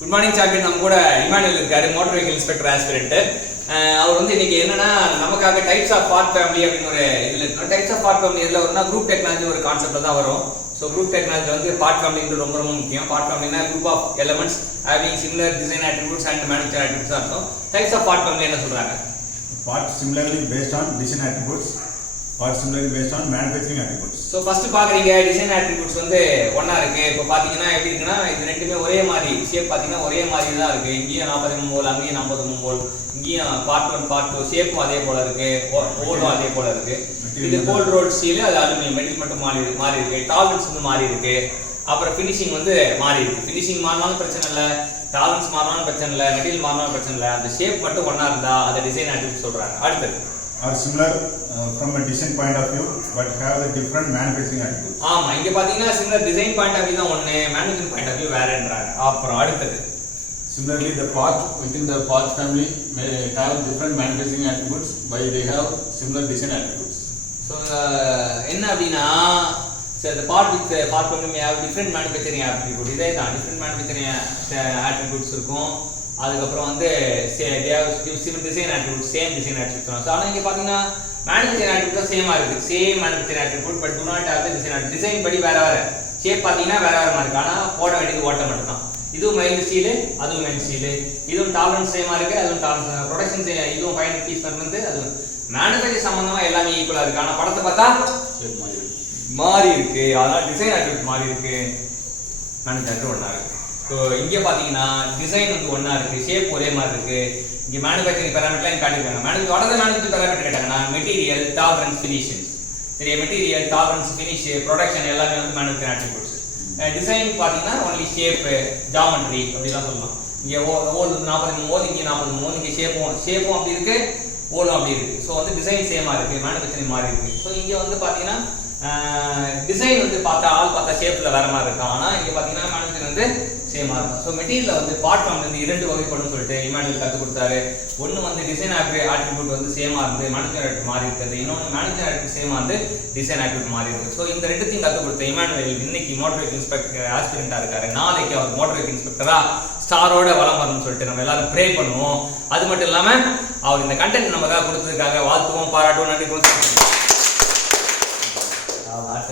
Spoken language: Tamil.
Good morning champion. நம்ம கூட இமானுவேல் இருக்காரு, மோட்டார் வெஹிக்கிள் இன்ஸ்பெக்டர் ஆஸ்பிரண்ட். அவர் வந்து இன்னைக்கு என்னன்னா நமக்காக டைப்ஸ் ஆஃப் பார்ட் ஃபேமிலி அப்படின்னு ஒரு இதுல இருக்கணும். டைப்ஸ் ஆஃப் பார்ட் ஃபேமிலி எதுல வரும்னா குரூப் டெக்னாலஜி ஒரு கான்செப்ட்ல தான் வரும். ஸோ குரூப் டெக்னாலஜி வந்து பார்ட் ஃபேமிலிங்கிறது ரொம்ப ரொம்ப முக்கியம். பார்ட் ஃபேமிலினா group of elements having similar design attributes and manufacture attributes அர்த்தம். டைப்ஸ் ஆஃப் பார்ட் ஃபேமிலி என்ன சொல்றாங்க? Part similarly based on design attributes, part similarly based on manufacturing attributes. So first பாக்குறீங்க டிசைன் அட்ரிபியூட்ஸ் வந்து ஒன்னா இருக்கு. இப்போ பாத்தீங்கன்னா எப்படி இருக்குன்னா இது ரெண்டுமே ஒரே மாதிரி ஷேப் பாத்தீங்கன்னா ஒரே மாதிரி தான் இருக்கு. இங்கேயும் 43 போல், அங்கேயும் 43 போல், இங்கேயும் பார்ட் 1 பார்ட் 2 ஷேப்பும் அதே போல இருக்கு, ஓடும் அதே போல இருக்கு. இது கோல்ட் ரோட் ஸ்டீல், அது அலுமினியம் மெட்டல் மட்டும் மாறி இருக்கு. டாலரன்ஸ் வந்து மாறி இருக்கு. அப்புறம் ஃபினிஷிங் வந்து மாறி இருக்கு. ஃபினிஷிங் மாறினாலும் பிரச்சனை இல்லை, டாலரன்ஸ் மாறினாலும் பிரச்சனை இல்லை, மெட்டீரியல் மாறினாலும் பிரச்சனை இல்லை. அந்த ஷேப் மட்டும் ஒன்னா இருந்தா அதை டிசைன் அட்ரிபியூட் சொல்றாங்க. அடுத்தது Are similar from a design point of view but have the different manufacturing attributes. ஆமா, இங்க பாத்தீங்கன்னா similar design point of view தான் ஒண்ணு, மேனுஃபேக்சரிங் பாயிண்ட் ஆஃப் வியூ வேறன்றாங்க. அப்புறம் அடுத்தது Similarly, the part within the part family may have different manufacturing attributes, but they have similar design attributes. So என்ன அப்படின்னா the part with the part family may have different manufacturing attributes. இதே தான் different manufacturing attributes இருக்கும். அதுக்கப்புறம் வந்து similar design attributes, same design attributes. So ஆனால் இங்கே பார்த்தீங்கன்னா மேனுஃபேக்சரிங் attributes சேமாக இருக்குது, same manufacturing attribute but do not have the design attribute. Design படி வேற வேற, ஷேப் பார்த்தீங்கன்னா வேற வேற மாதிரி இருக்கு. ஆனால் போட வேண்டியது ஓட்ட மட்டும் தான். இதுவும் மைல்டு ஸ்டீலு, அதுவும் மைல்டு ஸ்டீலு. இதுவும் டாலரன்ஸ் சேமாக இருக்கு, அதுவும் டாலரன்ஸ். ப்ரொடக்ஷன் இதுவும் 500 பீஸ் வந்து அதுவும் மேனுஃபேக்சரிங் சம்பந்தமா எல்லாமே ஈக்குவலா இருக்கு. ஆனால் படத்தை பார்த்தா மாறி இருக்கு. அதனால டிசைன் attribute மாறி இருக்கு, மேனுஃபேக்சர் ஒன்னா இருக்கு. ஸோ இங்கே பார்த்தீங்கன்னா டிசைன் வந்து ஒன்றா இருக்குது, ஷேப் ஒரே மாதிரி இருக்குது. இங்கே மேனுஃபேக்சரிங் பேராமீட்டர்லாம் காட்டியிருக்காங்க. மேனுஃபேக்சரிங் பேராமீட்டர் கேட்டாங்கன்னா மெட்டீரியல், டாலரன்ஸ், ஃபினிஷிங். சரி, மெட்டீரியல், டாலரன்ஸ், ஃபினிஷ், ப்ரொடக்ஷன் எல்லாமே வந்து மேனுஃபேக்சரிங் அட்ரிபியூட்ஸ். டிசைன் பார்த்தீங்கன்னா ஒன்லி ஷேப்பு, ஜாமெட்ரி அப்படிலாம் சொல்லலாம். இங்கே ஓல் 43, இங்கே 43, இங்கே ஷேப்பும் அப்படி இருக்குது, ஓலும் அப்படி இருக்குது. ஸோ வந்து டிசைன் சேமாக இருக்குது, மேனுஃபேக்சரிங் மாதிரி இருக்குது. ஸோ இங்கே வந்து பார்த்தீங்கன்னா டிசைன் வந்து பார்த்தா ஷேப்பில் வேற மாதிரி இருக்கும். ஆனால் இங்கே பார்த்தீங்கன்னா மேனுஃபேக்சரிங் வந்து சேமா இருக்கும். ஸோ மெட்டீரியல் வந்து பார்ட் ஃபார்ம்ல இருந்து 2 வகைப்படும் சொல்லிட்டு இமானுவேல் கற்றுக் கொடுத்தாரு. ஒன்று வந்து டிசைன் ஆட்ரிபியூட் வந்து சேமா இருந்து மேனுஃபேக்சர் மாறி இருக்குது, இன்னொன்று மேனுஃபேக்சர் ஆட்ரிபியூட் சேமா வந்து டிசைன் ஆட்ரிபியூட் மாறி இருக்கு. ஸோ இந்த ரெண்டுத்தையும் கற்றுக் கொடுத்த இமானுவேல் இன்னைக்கு மோட்டார் வெஹிக்கிள் இன்ஸ்பெக்டர் ஆஸ்பிரண்டா இருக்காரு. நாளைக்கு அவர் மோட்டார் வெஹிக்கிள் இன்ஸ்பெக்டரா ஸ்டாரோட வளம் வரணும்னு சொல்லிட்டு நம்ம எல்லாரும் ப்ரே பண்ணுவோம். அது மட்டும் இல்லாமல் அவர் இந்த கண்டென்ட் நமக்காக கொடுத்ததுக்காக வாழ்த்துவோம், பாராட்டுவோம், நன்றி.